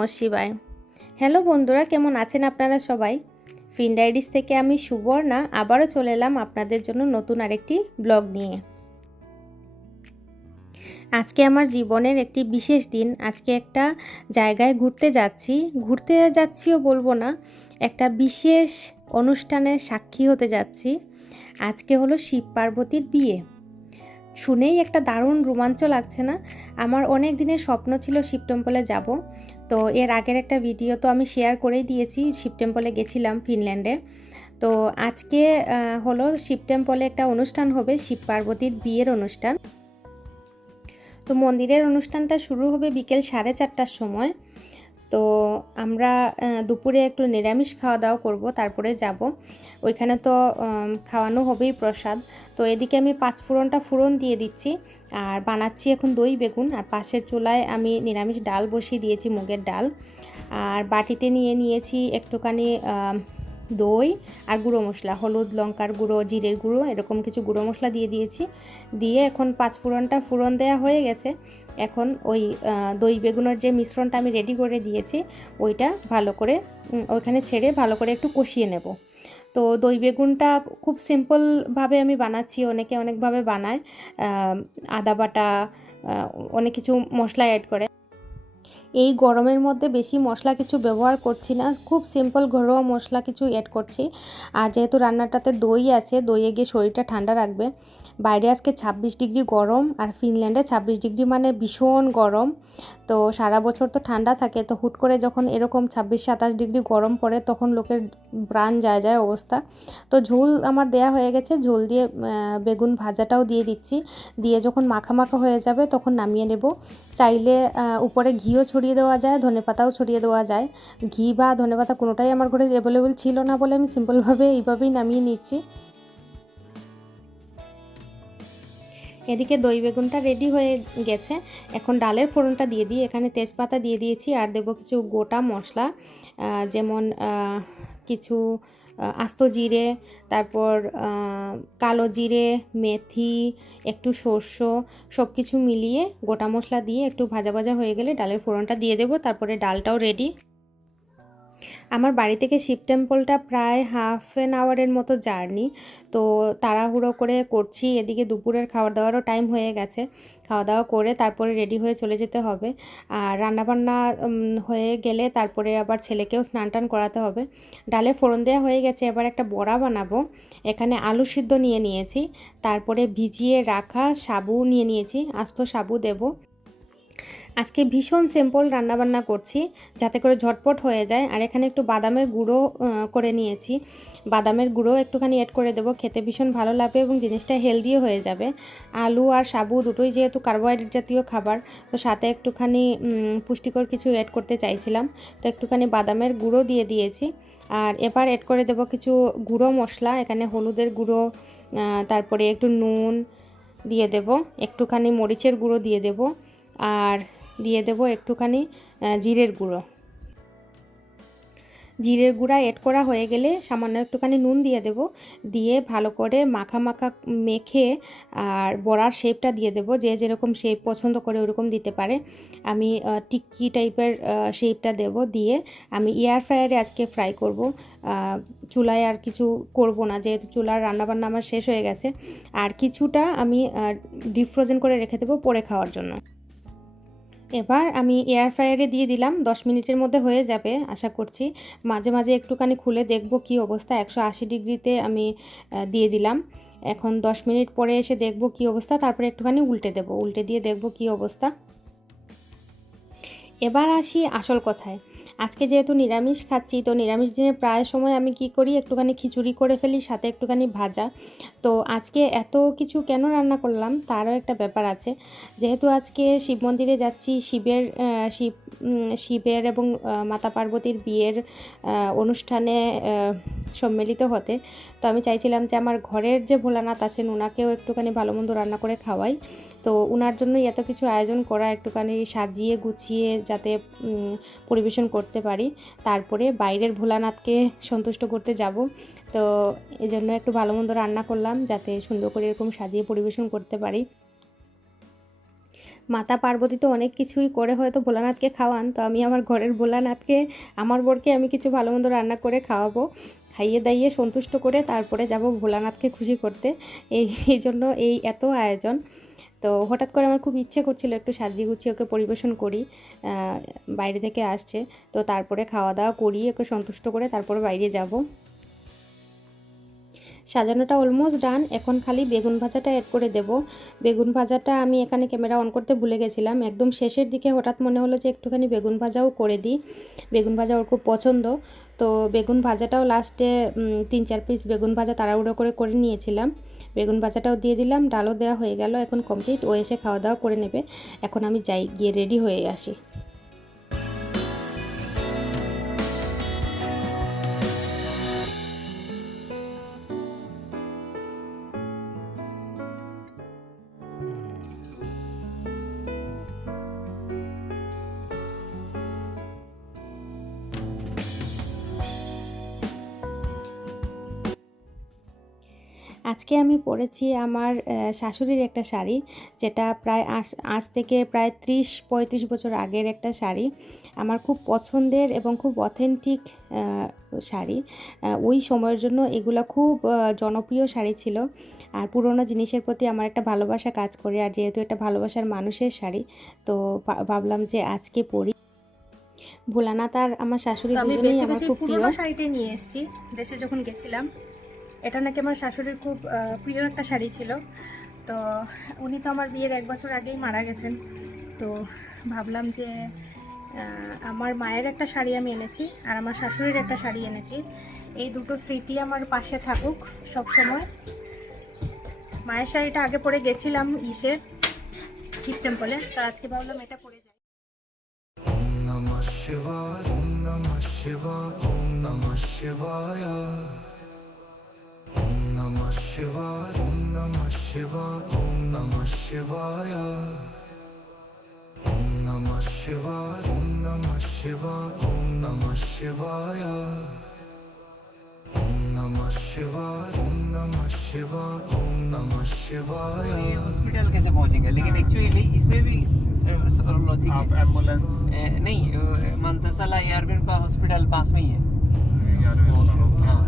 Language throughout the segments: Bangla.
নমঃ হ্যালো বন্ধুরা, কেমন আছেন আপনারা সবাই? ফিন ডায়েরিস থেকে আমি সুবর্ণা আবারও চলে এলাম আপনাদের জন্য নতুন আরেকটি ব্লগ নিয়ে। আজকে আমার জীবনের একটি বিশেষ দিন। আজকে একটা জায়গায় ঘুরতে যাচ্ছি। ঘুরতে যাচ্ছিও বলব না, একটা বিশেষ অনুষ্ঠানের সাক্ষী হতে যাচ্ছি। আজকে হলো শিব পার্বতীর বিয়ে। শুনেই একটা দারুণ রোমাঞ্চ লাগছে না? আমার অনেক দিনের স্বপ্ন ছিল শিব টেম্পলে যাব। তো এর আগের একটা ভিডিও তো আমি শেয়ার করেই দিয়েছি শিব টেম্পলে গেছিলাম ফিনল্যান্ডে তো আজকে হলো শিব টেম্পলে একটা অনুষ্ঠান হবে, শিব পার্বতীর বিয়ের অনুষ্ঠান। তো মন্দিরের অনুষ্ঠানটা শুরু হবে বিকেল সাড়ে চারটার সময়। তো আমরা দুপুরে একটু নিরামিষ খাওয়া দাওয়া করব, তারপরে যাব। ওইখানে তো খাওয়ানো হবেই প্রসাদ। তো এদিকে আমি পাঁচ ফোড়নটা ফোড়ন দিয়ে দিচ্ছি, আর বানাচ্ছি এখন দই, বেগুন, আর পাশের চুলায় আমি নিরামিষ ডাল বসিয়ে দিয়েছি, মুগের ডাল। আর বাটিতে নিয়ে নিয়েছি একটুখানি দই আর গুঁড়ো মশলা, হলুদ, লঙ্কার গুঁড়ো, জিরের গুঁড়ো, এরকম কিছু গুঁড়ো মশলা দিয়ে দিয়েছি। দিয়ে এখন পাঁচ ফোড়নটা ফোড়ন দেওয়া হয়ে গেছে। এখন ওই দই বেগুনের যে মিশ্রণটা আমি রেডি করে দিয়েছি, ওইটা ভালো করে ওইখানে ছেড়ে ভালো করে একটু কষিয়ে নেব। তো দই বেগুনটা খুব সিম্পলভাবে আমি বানাচ্ছি, অনেকে অনেকভাবে বানায় আদা বাটা অনেক কিছু মশলা অ্যাড করে। এই গরমের মধ্যে বেশি মশলা কিছু ব্যবহার করছি না, খুব সিম্পল ঘরোয়া মশলা কিছু অ্যাড করছি। আর যেহেতু রান্নাটাতে দই আছে, দইয়ে গিয়ে শরীরটা ঠান্ডা রাখবে। বাইরে আজকে ছাব্বিশ ডিগ্রি গরম আর ফিনল্যান্ডে ছাব্বিশ ডিগ্রি মানে ভীষণ গরম। তো সারা বছর তো ঠান্ডা থাকে, তো হুট করে যখন এরকম ছাব্বিশ সাতাশ ডিগ্রি গরম পড়ে তখন লোকের প্রাণ যায় যায় অবস্থা। তো ঝোল আমার দেয়া হয়ে গেছে, ঝোল দিয়ে বেগুন ভাজাটাও দিয়ে দিচ্ছি। দিয়ে যখন মাখা মাখা হয়ে যাবে তখন নামিয়ে নেব। চাইলে উপরে ঘিও দেওয়া যায় ধনেপাতাও ছড়িয়ে দেওয়া যায়। ঘি বা ধনেপাতা কোনোটাই আমার ঘরে অ্যাভেলেবেল ছিল না বলে আমি সিম্পলভাবে এইভাবেই নামিয়ে নিচ্ছি। এদিকে দই বেগুনটা রেডি হয়ে গেছে। এখন ডালের ফোড়নটা দিয়ে দিই। এখানে তেজপাতা দিয়ে দিয়েছি। আর দেবো কিছু গোটা মশলা যেমন কিছু আস্ত জিরে, তারপর কালো জিরে, মেথি, একটু সর্ষ সব কিছু মিলিয়ে গোটা মশলা দিয়ে একটু ভাজা ভাজা হয়ে গেলে ডালের ফোড়নটা দিয়ে দেবো, তারপরে ডালটাও রেডি আমার বাড়ি থেকে শিব টেম্পলটা প্রায় হাফ অ্যান আওয়ারের মতো জার্নি। তো তাড়াহুড়ো করে করছি, এদিকে দুপুরের খাওয়া দাওয়ারও টাইম হয়ে গেছে। খাওয়া দাওয়া করে তারপরে রেডি হয়ে চলে যেতে হবে। আর রান্নাবান্না হয়ে গেলে তারপরে আবার ছেলেকেও স্নান টান করাতে হবে। ডালে ফোড়ন দেওয়া হয়ে গেছে, এবার একটা বড়া বানাবো। এখানে আলু সিদ্ধ নিয়ে নিয়েছি। তারপরে ভিজিয়ে রাখা সাবু নিয়ে নিয়েছি। আস্ত সাবু দেবো। আজকে ভীষণ সিম্পল রান্নাবান্না করছি, যাতে করে ঝটপট হয়ে যায়। আর এখানে একটু বাদামের গুঁড়ো করে নিয়েছি। বাদামের গুঁড়ো একটুখানি অ্যাড করে দেবো, খেতে ভীষণ ভালো লাগবে এবং জিনিসটা হেলদিও হয়ে যাবে। আলু আর সাবু দুটোই যেহেতু কার্বোহাইড্রেট জাতীয় খাবার, তো সাথে একটুখানি পুষ্টিকর কিছু অ্যাড করতে চাইছিলাম। তো একটুখানি বাদামের গুঁড়ো দিয়ে দিয়েছি। আর এবার অ্যাড করে দেবো কিছু গুঁড়ো মশলা, এখানে হলুদের গুঁড়ো তারপরে একটু নুন দিয়ে দেব, একটুখানি মরিচের গুঁড়ো দিয়ে দেব। আর দিয়ে দেব একটুখানি জিরের গুঁড়ো। জিরের গুঁড়া এড করা হয়ে গেলে সামান্য একটুখানি নুন দিয়ে দেব। দিয়ে ভালো করে মাখা মাখা মেখে আর বড়ার শেপটা দিয়ে দেব, যে যেরকম শেপ পছন্দ করে ওরকম দিতে পারে। আমি টিক্কি টাইপের শেপটা দেব দিয়ে আমি এয়ার ফ্রায়ারে আজকে ফ্রাই করব। চুলায় আর কিছু করব না, যেহেতু চুলার রান্নাবান্না আমার শেষ হয়ে গেছে। আর কিছুটা আমি ডিপ ফ্রোজেন করে রেখে দেবো পরে খাওয়ার জন্য। এবার আমি এয়ার ফ্রায়ারে দিয়ে দিলাম, দশ মিনিটের মধ্যে হয়ে যাবে, আশা করছি। মাঝে মাঝে একটুখানি খুলে দেখব কি অবস্থা, একশো আশি ডিগ্রিতে আমি দিয়ে দিলাম। এখন দশ মিনিট পরে এসে দেখব কি অবস্থা, তারপরে একটুখানি উল্টে দেব। উল্টে দিয়ে দেখব কি অবস্থা। এবার আসি আসল কথায়। আজকে যেহেতু নিরামিষ খাচ্ছি, তো নিরামিষ দিনে প্রায় সময় আমি কি করি? একটুখানি খিচুড়ি করে ফেলি, সাথে একটুখানি ভাজা। তো আজকে এত কিছু কেন রান্না করলাম তারও একটা ব্যাপার আছে। যেহেতু আজকে শিব মন্দিরে যাচ্ছি, শিবের শিব শিবের এবং মাতা পার্বতীর বিয়ের অনুষ্ঠানে সম্মিলিত হতে, তো আমি চাইছিলাম যে আমার ঘরের যে ভোলানাথ আছেন ওনাকেও একটুখানি ভালো মন্দ রান্না করে খাওয়াই। তো ওনার জন্যই এত কিছু আয়োজন করা, একটুখানি সাজিয়ে গুছিয়ে যাতে পরিবেশন করতে পারি। তারপরে বাইরের ভোলানাথকে সন্তুষ্ট করতে যাব। তো এই জন্য একটু ভালো মন্দ রান্না করলাম, যাতে সুন্দর করে এরকম সাজিয়ে পরিবেশন করতে পারি। মাতা পার্বতী তো অনেক কিছুই করে, হয়তো ভোলানাথকে খাওয়ান। তো আমি আমার ঘরের ভোলানাথকে, আমার বরকে আমি কিছু ভালো মন্দ রান্না করে খাওয়াবো। খাইয়ে দাইয়ে সন্তুষ্ট করে তারপরে যাব ভোলানাথকে খুশি করতে। এই জন্য এই এত আয়োজন। তো হঠাৎ করে আমার খুব ইচ্ছে করছিল একটু সাজিয়ে গুছিয়ে ওকে পরিবেশন করি বাইরে থেকে আসছে। তো তারপরে খাওয়া দাওয়া করি ওকে সন্তুষ্ট করে তারপরে বাইরে যাব। সাজানোটা অলমোস্ট ডান এখন খালি বেগুন ভাজাটা অ্যাড করে দেব। বেগুন ভাজাটা আমি এখানে ক্যামেরা অন করতে ভুলে গেছিলাম। একদম শেষের দিকে হঠাৎ মনে হলো যে একটুখানি বেগুন ভাজাও করে দিই। বেগুন ভাজা ওর খুব পছন্দ। তো বেগুন ভাজাটাও লাস্টে তিন চার পিস বেগুন ভাজা তাড়াহুড়ো করে করে নিয়েছিলাম। বেগুন ভাজাটাও দিয়ে দিলাম, ডালও দেওয়া হয়ে গেল, এখন কমপ্লিট ও এসে খাওয়া দাওয়া করে নেবে। এখন আমি যাই, গিয়ে রেডি হয়ে আসি। আজকে আমি পরেছি আমার শাশুড়ির একটা শাড়ি যেটা প্রায় আজ থেকে প্রায় ত্রিশ পঁয়ত্রিশ বছর আগের একটা শাড়ি। আমার খুব পছন্দের এবং খুব অথেন্টিক শাড়ি। ওই সময়ের জন্য এগুলো খুব জনপ্রিয় শাড়ি ছিল। আর পুরোনো জিনিসের প্রতি আমার একটা ভালোবাসা কাজ করে আর যেহেতু এটা ভালোবাসার মানুষের শাড়ি তো ভাবলাম যে আজকে পরি। ভোলানাথ আর আমার শাশুড়ি দুজনেই আমার খুব প্রিয়। শাড়িটাই নিয়ে এসেছি। দেশে যখন গেছিলাম এটা নাকি আমার শাশুড়ির খুব প্রিয় একটা শাড়ি ছিল। তো উনি তো আমার বিয়ের এক বছর আগেই মারা গেছেন। তো ভাবলাম যে আমার মায়ের একটা শাড়ি আমি এনেছি আর আমার শাশুড়ির একটা শাড়ি এনেছি। এই দুটো স্মৃতি আমার পাশে থাকুক সব সময় মায়ের শাড়িটা আগে পরে গেছিলাম ইসে, শিব টেম্পলে তো আজকে ভাবলাম এটা পরে যাই. नमः शिवाय ओम नमः शिवाय ओम नमः शिवाय ओम नमः शिवाय ओम नमः शिवाय ओम नमः शिवाय ओम नमः शिवाय ओम नमः शिवाय ओम नमः शिवाय हॉस्पिटल कैसे पहुँचेंगे? लेकिन एक्चुअली इसमें भी आप एंबुलेंस नहीं मानतसला एयरबिन का हॉस्पिटल पास में ही है।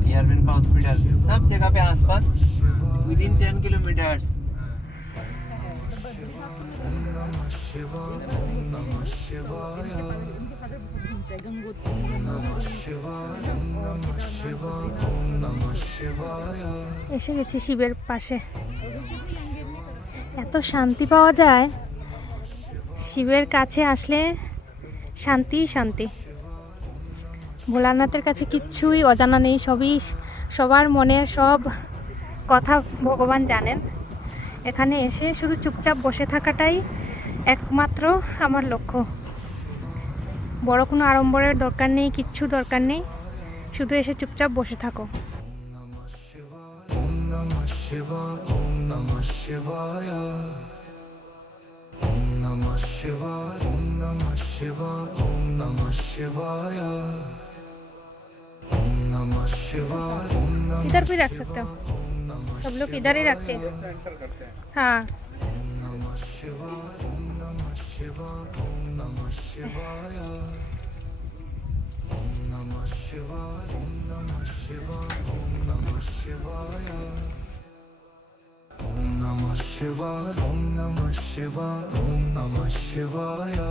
एयरविन का हॉस्पिटल सब जगह पे आसपास within ten kilometres Namah Shivaya, Om Namah Shivaya. Namah Shivaya, Om Namah Shivaya, Om Namah Shivaya. এসে গেছি শিবের পাশে এত শান্তি পাওয়া যায় শিবের কাছে আসলে শান্তি শান্তি ভোলানাথের কাছে কিচ্ছুই অজানা নেই, সবই সবার মনের সব কথা ভগবান জানেন। এখানে এসে শুধু চুপচাপ বসে থাকাটাই একমাত্র আমার লক্ষ্য। বড় কোনো আড়ম্বরের দরকার নেই, কিচ্ছু দরকার নেই, শুধু এসে চুপচাপ বসে থাকো। इधर भी रख सकते हो सब लोग इधर ही रखते हैं हाँ Namah Shivaya, Om Namah Shivaya, Om Namah Shivaya. Om Namah Shivaya,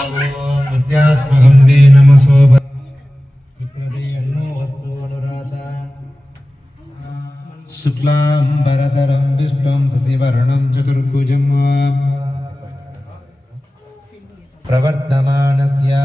నిత్యాస్మకం వే నమసోప విక్రదయన్నో వస్తునురాత శుక్లాంబరతరం విష్ణం శశివర్ణం చతుర్భుజం. ప్రవర్తమానస్యా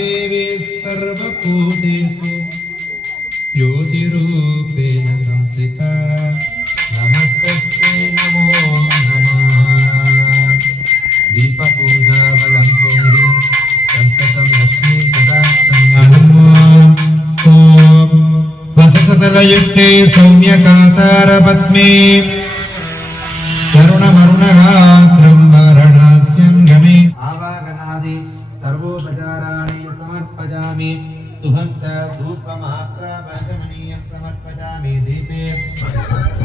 देवी सर्वभूतेषु ज्योतिरूपेण संस्थिता। नमस्ते नमो नमः। दीपपूजा बलं कुर्हि सन्ततं लक्ष्मी सदा ॐ वसततलयुक्ते सौम्यकातारपद्मे दत्वा पाशमनीयं समर्पयामि दीपे।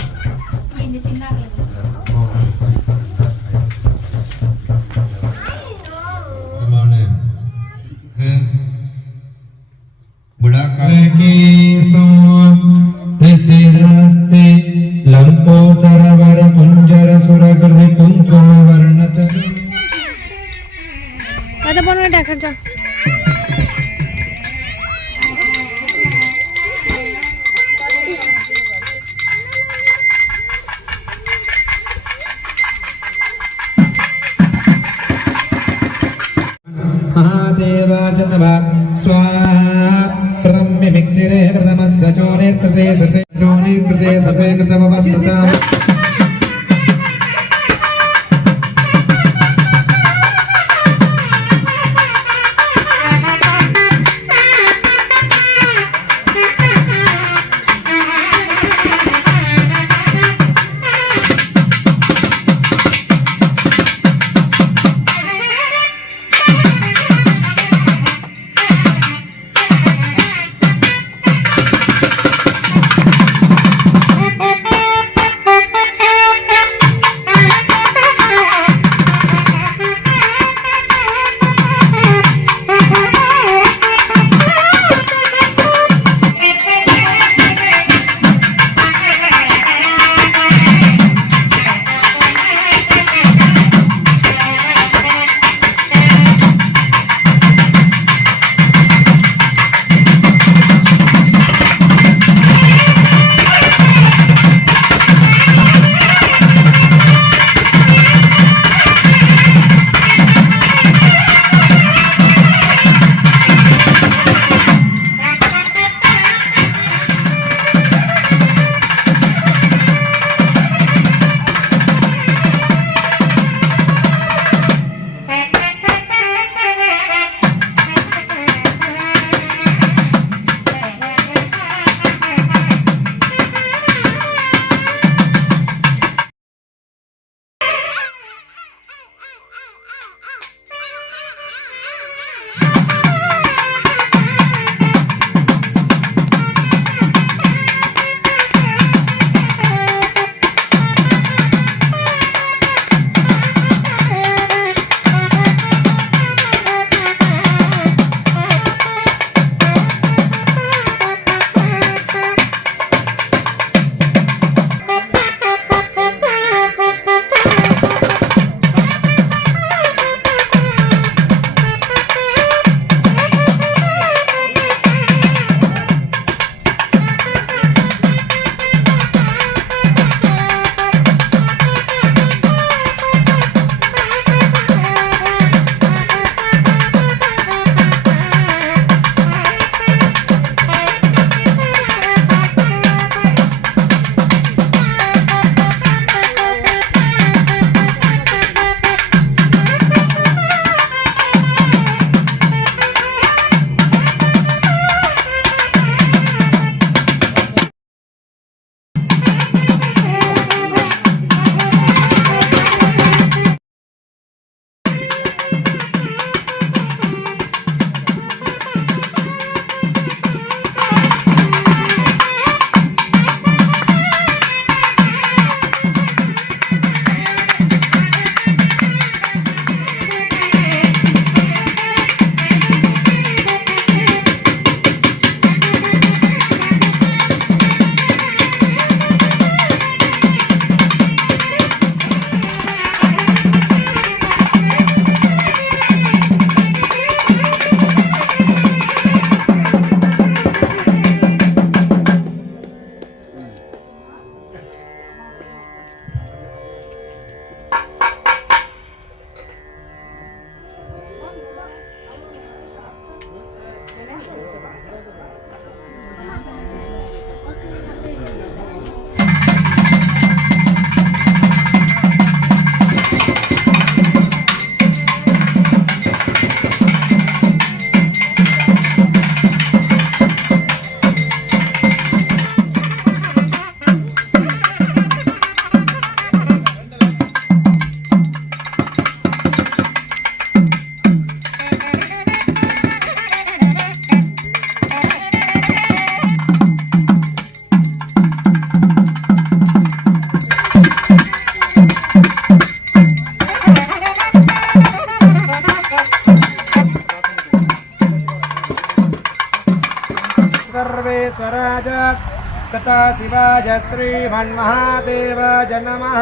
माता शिवाज श्रीमन्महादेवाय नमः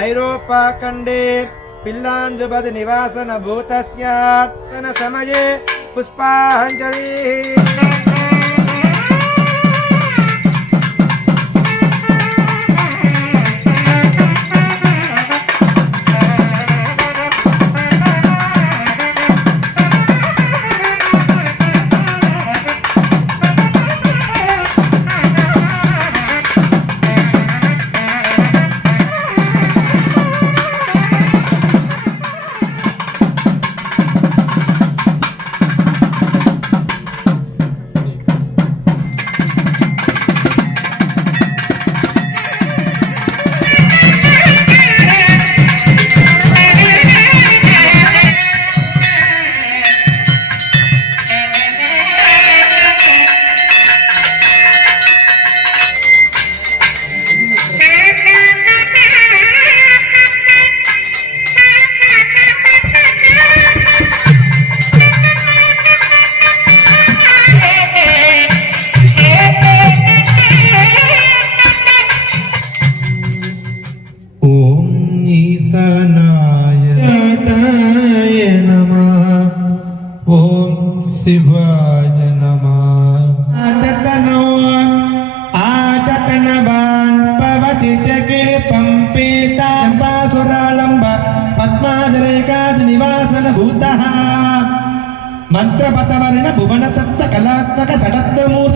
ऐरोपाखण्डे पिल्लाञ्जुपद निवासन भूतस्य समये पुष्पाञ्जलिः சிவாய நமாய் ஆதத்தனவான் ஆதத்தனவான் பவதி ஜகே பம்பேதா பாசுராலம்ப பத்மாதரேகாதி நிவாசன கலாத்மக சடத்தமூர்த்தி